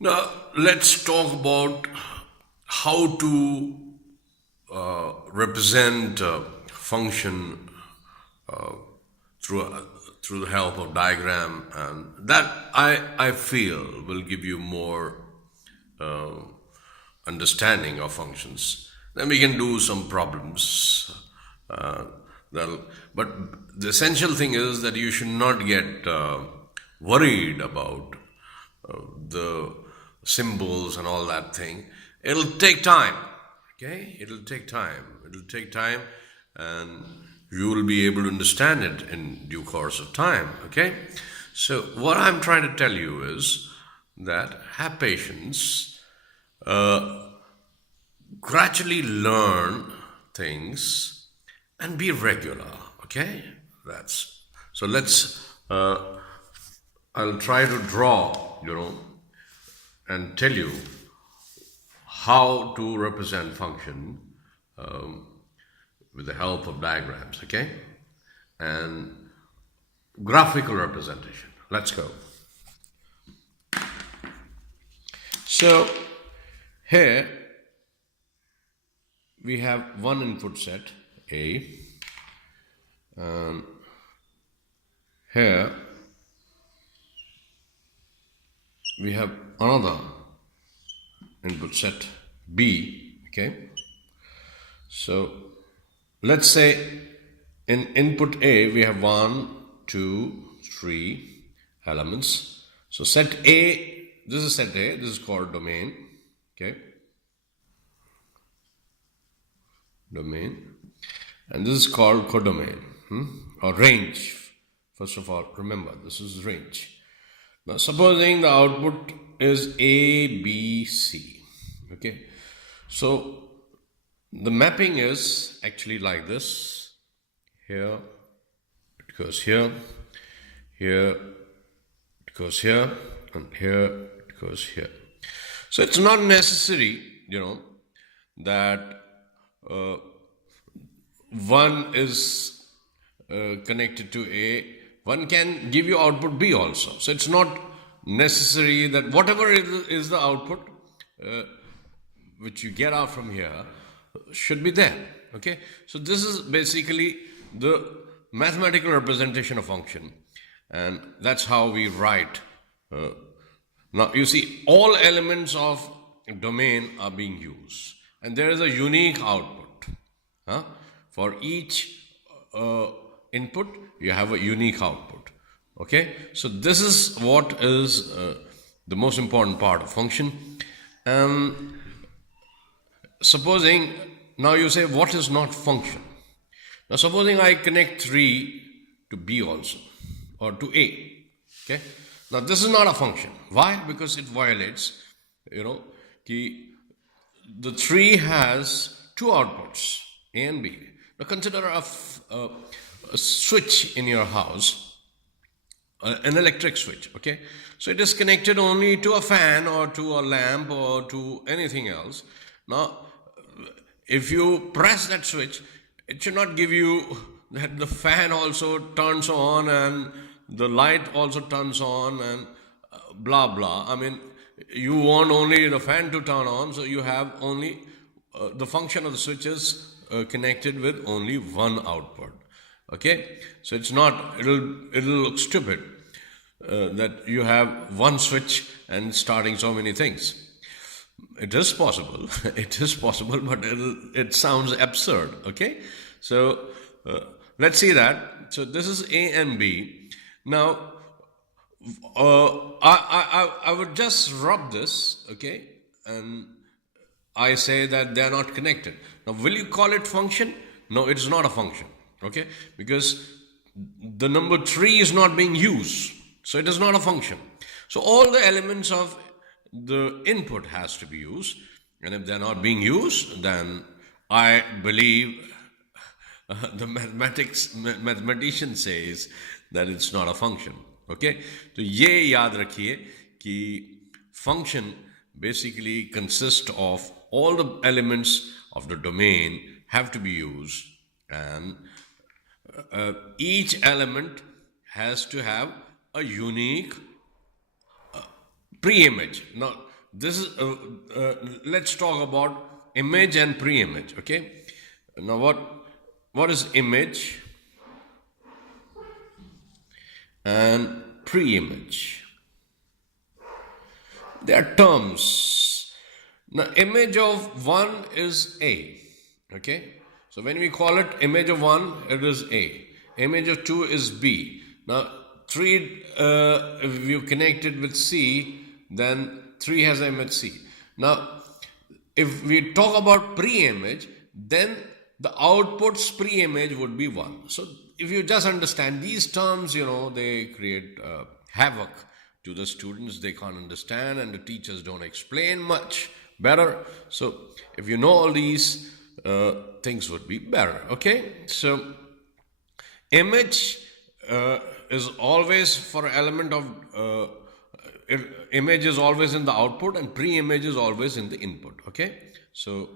Now, let's talk about how to represent function through through the help of diagram, and that I feel will give you more understanding of functions. Then we can do some problems. Uh, that'll- but the essential thing is that you should not get worried about the symbols and all that thing. It'll take time. Okay, it'll take time. It'll take time, and you will be able to understand it in due course of time. Okay, so what I'm trying to tell you is that have patience, gradually learn things, and be regular. Okay, that's so. I'll try to draw, and tell you how to represent function with the help of diagrams, okay? And graphical representation. Let's go. So here we have one input set A. Here we have another input set B, okay? So let's say in input A we have 1, 2, 3 elements. So set A, this is set A, this is called domain, okay? Domain. And this is called codomain, or range. First of all, remember, this is range. Now, supposing the output is A, B, C, okay? So, the mapping is actually like this. Here, it goes here, here, it goes here, and here, it goes here. So, it's not necessary, that one is connected to A. One can give you output B also. So it's not necessary that whatever is the output which you get out from here should be there. Okay. So this is basically the mathematical representation of function, and that's how we write. Now you see, all elements of domain are being used, and there is a unique output. For each input, you have a unique output. Okay, so this is what is the most important part of function. Supposing now you say, what is not function? Now supposing I connect 3 to B also, or to A. Okay, now this is not a function. Why? Because it violates, the 3 has two outputs, A and B. Now consider a switch in your house, an electric switch, okay? So it is connected only to a fan or to a lamp or to anything else. Now, if you press that switch, it should not give you that the fan also turns on and the light also turns on and blah blah. I mean, you want only the fan to turn on, so you have only the function of the switches connected with only one output. Okay, so it's not. It'll look stupid that you have one switch and starting so many things. It is possible. It is possible, but it sounds absurd. Okay, so let's see that. So this is A and B. Now, I would just rub this. Okay, and I say that they are not connected. Now, will you call it function? No, it's not a function. Okay, because the number 3 is not being used, so it is not a function. So all the elements of the input has to be used, and if they're not being used, then I believe the mathematician says that it's not a function. Okay, so ये याद रखिए कि function basically consists of all the elements of the domain have to be used, and each element has to have a unique pre-image. Now, this is let's talk about image and pre-image. Okay, now what is image and pre-image? They are terms. Now, image of one is A. Okay, so when we call it image of one, it is A. Image of two is B. Now, three, if you connect it with C, then 3 has image C. Now, if we talk about pre-image, then the output's pre-image would be 1. So, if you just understand these terms, they create havoc to the students. They can't understand, and the teachers don't explain much better. So, if you know all these, things would be better. Okay, so image is always for element of image is always in the output, and pre-image is always in the input. Okay, so